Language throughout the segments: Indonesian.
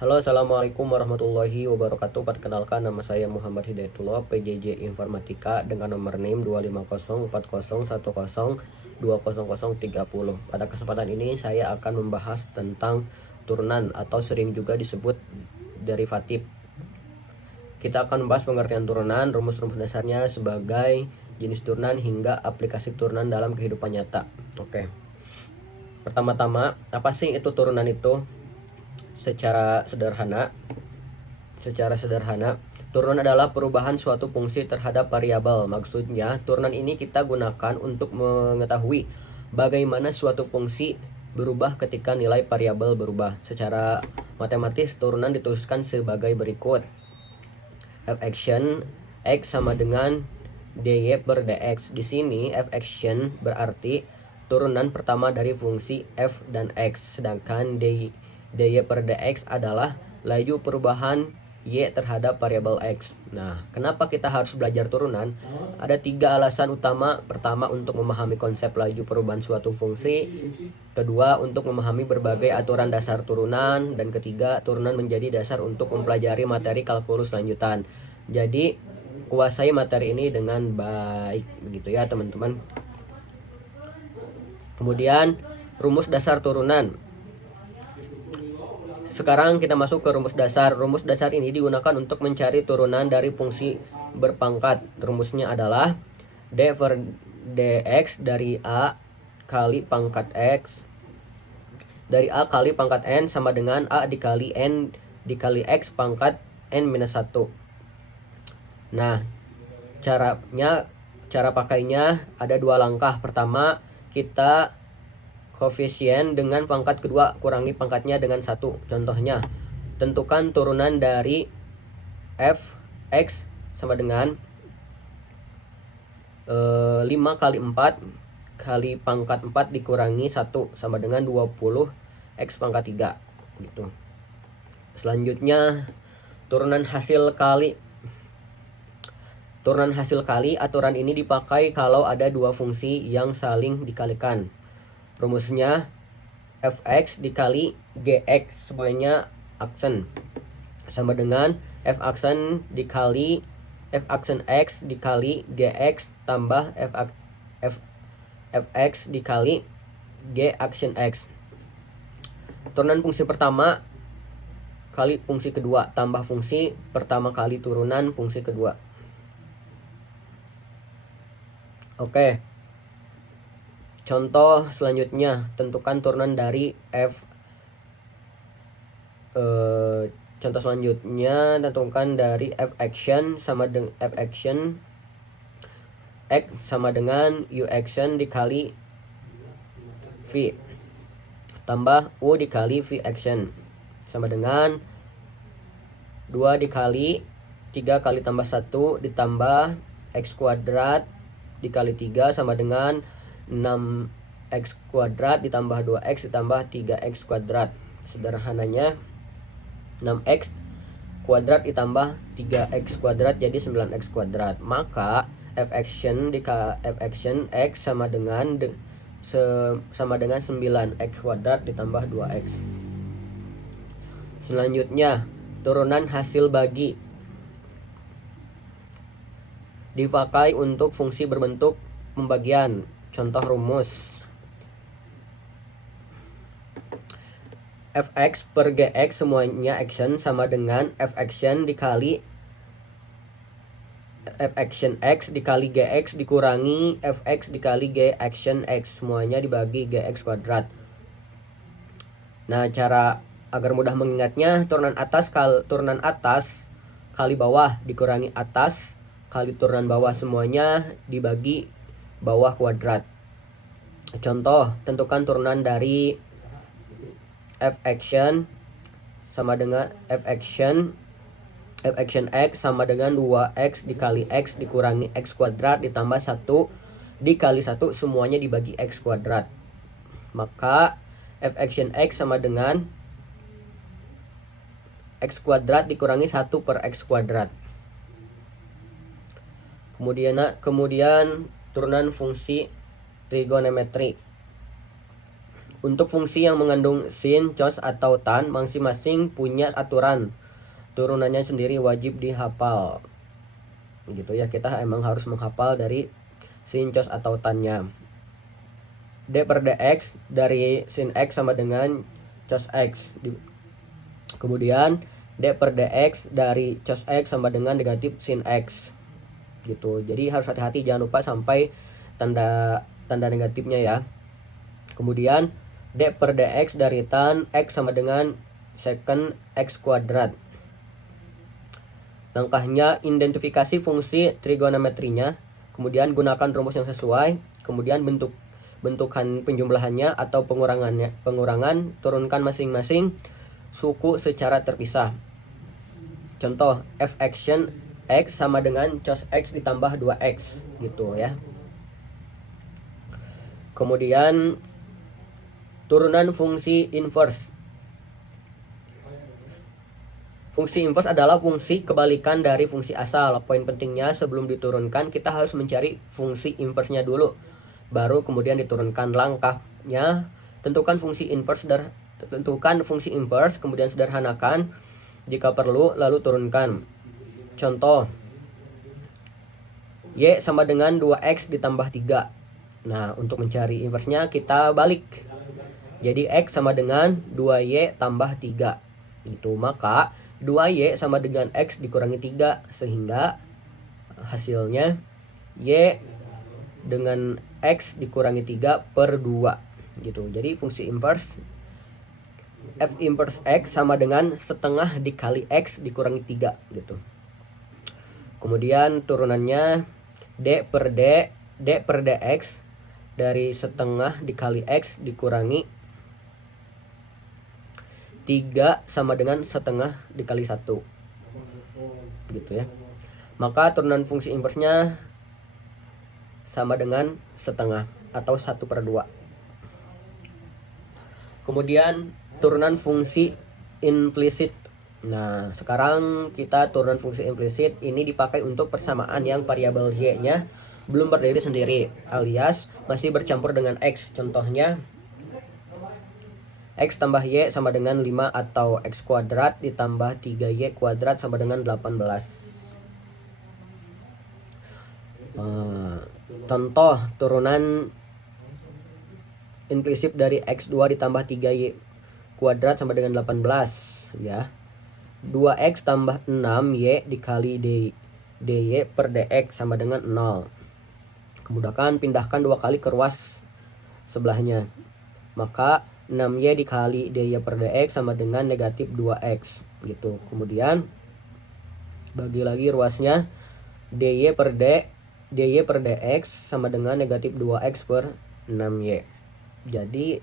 Halo, assalamualaikum warahmatullahi wabarakatuh. Perkenalkan, nama saya Muhammad Hidayatullah, PJJ Informatika dengan nomor NIM 2504010200030. Pada kesempatan ini saya akan membahas tentang turunan atau sering juga disebut derivatif. Kita akan membahas pengertian turunan, rumus-rumus dasarnya sebagai jenis turunan hingga aplikasi turunan dalam kehidupan nyata. Oke. Pertama-tama, apa sih itu turunan itu? Secara sederhana, turunan adalah perubahan suatu fungsi terhadap variabel. Maksudnya, turunan ini kita gunakan untuk mengetahui bagaimana suatu fungsi berubah ketika nilai variabel berubah. Secara matematis, turunan dituliskan sebagai berikut. F action x sama dengan dy per dx. Di sini f action berarti turunan pertama dari fungsi f dan x, sedangkan dy per dx adalah laju perubahan y terhadap variabel x. Nah, kenapa kita harus belajar turunan? Ada 3 alasan utama. Pertama, untuk memahami konsep laju perubahan suatu fungsi. Kedua, untuk memahami berbagai aturan dasar turunan. Dan ketiga, turunan menjadi dasar untuk mempelajari materi kalkulus lanjutan. Jadi, kuasai materi ini dengan baik, begitu ya teman-teman. Kemudian, rumus dasar turunan. Sekarang kita masuk ke rumus dasar. Rumus dasar ini digunakan untuk mencari turunan dari fungsi berpangkat. Rumusnya adalah d per dx dari a kali pangkat x dari a kali pangkat n sama dengan a dikali n dikali x pangkat n minus 1. Nah, cara pakainya ada 2 langkah. Pertama, kita koefisien dengan pangkat kedua kurangi pangkatnya dengan 1. Contohnya, tentukan turunan dari f x sama dengan 5 kali 4 kali pangkat 4 dikurangi 1 sama dengan 20 x pangkat 3 gitu. Selanjutnya, turunan hasil kali. Aturan ini dipakai kalau ada 2 fungsi yang saling dikalikan. Rumusnya fx dikali gx, semuanya aksen, sama dengan f aksen x dikali gx tambah fx dikali g aksen x. Turunan fungsi pertama kali fungsi kedua tambah fungsi pertama kali turunan fungsi kedua. Oke. Contoh selanjutnya, tentukan turunan dari f action sama dengan f action x sama dengan u action dikali v tambah u dikali v action sama dengan 2 dikali 3 kali tambah 1 ditambah x kuadrat dikali 3 sama dengan 6x kuadrat ditambah 2x ditambah 3x kuadrat. Sederhananya 6x kuadrat ditambah 3x kuadrat jadi 9x kuadrat. Maka f action x sama dengan 9x kuadrat ditambah 2x. Selanjutnya, turunan hasil bagi dipakai untuk fungsi berbentuk pembagian. Contoh rumus fx per gx semuanya action sama dengan f action dikali f action x dikali gx dikurangi fx dikali g action x, semuanya dibagi gx kuadrat. Nah, cara agar mudah mengingatnya, turunan atas kali bawah dikurangi atas kali turunan bawah, semuanya dibagi bawah kuadrat. Contoh, tentukan turunan dari f action sama dengan f action x sama dengan 2x dikali x dikurangi x kuadrat ditambah 1 dikali 1, semuanya dibagi x kuadrat. Maka f action x sama dengan x kuadrat dikurangi 1 per x kuadrat. Kemudian turunan fungsi trigonometri. Untuk fungsi yang mengandung sin, cos, atau tan, masing-masing punya aturan turunannya sendiri, wajib dihafal. Gitu ya, kita emang harus menghafal dari sin, cos, atau tannya. D per dx dari sin x sama dengan cos x. Kemudian D per dx dari cos x sama dengan negatif sin x. Gitu. Jadi harus hati-hati, jangan lupa sampai tanda negatifnya ya. Kemudian D per dx dari tan x sama dengan secant x kuadrat. Langkahnya, identifikasi fungsi trigonometrinya, kemudian gunakan rumus yang sesuai, kemudian bentukan penjumlahannya atau pengurangan, turunkan masing-masing suku secara terpisah. Contoh, f action x sama dengan cos x ditambah 2x gitu ya. Kemudian turunan fungsi inverse. Fungsi inverse adalah fungsi kebalikan dari fungsi asal. Poin pentingnya, sebelum diturunkan kita harus mencari fungsi inverse-nya dulu, baru kemudian diturunkan. Langkahnya, tentukan fungsi inverse, kemudian sederhanakan jika perlu, lalu turunkan. Contoh, y sama dengan 2x ditambah 3. Nah, untuk mencari inverse-nya kita balik. Jadi x sama dengan 2y tambah 3. Gitu. Maka 2y sama dengan x dikurangi 3, sehingga hasilnya y dengan x dikurangi 3 per 2 gitu. Jadi fungsi inverse f inverse x sama dengan setengah dikali x dikurangi 3 gitu. Kemudian turunannya d per dx dari setengah dikali x dikurangi 3 sama dengan setengah dikali 1 gitu ya. Maka turunan fungsi inverse-nya sama dengan setengah atau 1/2. Kemudian turunan fungsi implisit. Nah, sekarang kita turunan fungsi implisit ini dipakai untuk persamaan yang variabel y-nya belum berdiri sendiri, alias masih bercampur dengan x. Contohnya, x tambah y sama dengan 5, atau x kuadrat ditambah 3y kuadrat sama dengan 18. Contoh turunan implisit dari x2 ditambah 3y kuadrat sama dengan 18 ya. 2x tambah 6y dikali dy per dx sama dengan 0. Kemudian pindahkan 2 kali ke ruas sebelahnya. Maka 6y dikali dy per dx sama dengan negatif 2x gitu. Kemudian bagi lagi ruasnya, dy per dx sama dengan negatif 2x per 6y. Jadi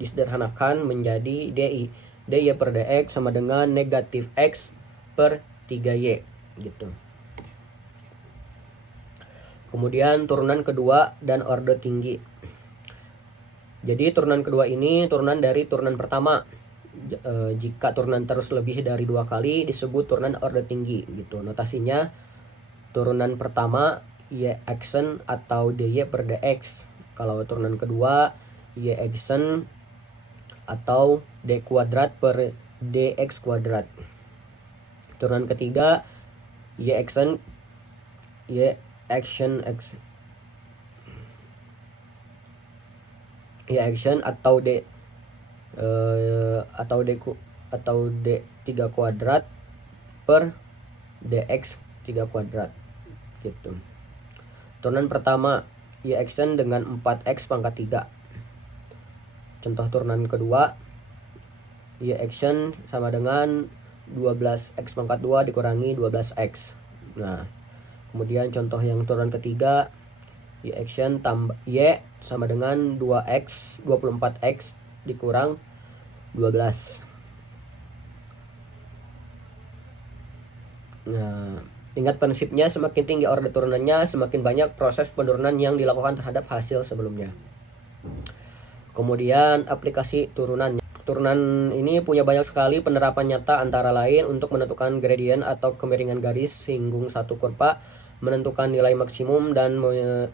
disederhanakan menjadi dy per dx sama dengan negatif x per 3y gitu. Kemudian turunan kedua dan orde tinggi. Jadi turunan kedua ini turunan dari turunan pertama. Jika turunan terus lebih dari 2 kali disebut turunan orde tinggi gitu. Notasinya, turunan pertama y action atau dy per dx. Kalau turunan kedua y action atau d kuadrat per dx kuadrat. Turunan ketiga y action atau d3 kuadrat per dx 3 kuadrat gitu. Turunan pertama y action dengan 4x pangkat 3. Contoh turunan kedua, y action sama dengan 12x pangkat 2 dikurangi 12x. Nah, kemudian contoh yang turunan ketiga, y action tambah y sama dengan 2x 24x dikurang 12. Nah, ingat prinsipnya, semakin tinggi orde turunannya, semakin banyak proses penurunan yang dilakukan terhadap hasil sebelumnya. Kemudian aplikasi turunan. Turunan ini punya banyak sekali penerapan nyata, antara lain untuk menentukan gradient atau kemiringan garis singgung satu kurva menentukan nilai maksimum dan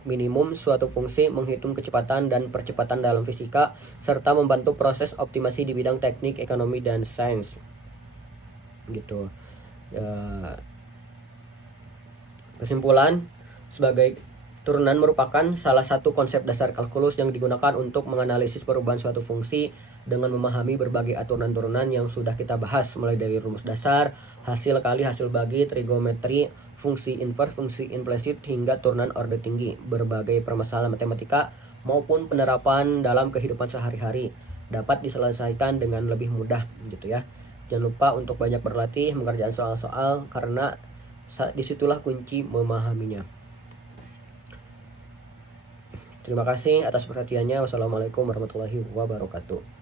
minimum suatu fungsi, menghitung kecepatan dan percepatan dalam fisika, serta membantu proses optimasi di bidang teknik, ekonomi, dan sains. Gitu. Kesimpulan, sebagai turunan merupakan salah satu konsep dasar kalkulus yang digunakan untuk menganalisis perubahan suatu fungsi dengan memahami berbagai aturan turunan yang sudah kita bahas, mulai dari rumus dasar, hasil kali, hasil bagi, trigonometri, fungsi inverse, fungsi implisit, hingga turunan orde tinggi. Berbagai permasalahan matematika maupun penerapan dalam kehidupan sehari-hari dapat diselesaikan dengan lebih mudah gitu ya. Jangan lupa untuk banyak berlatih mengerjakan soal-soal, karena disitulah kunci memahaminya. Terima kasih atas perhatiannya. Wassalamualaikum warahmatullahi wabarakatuh.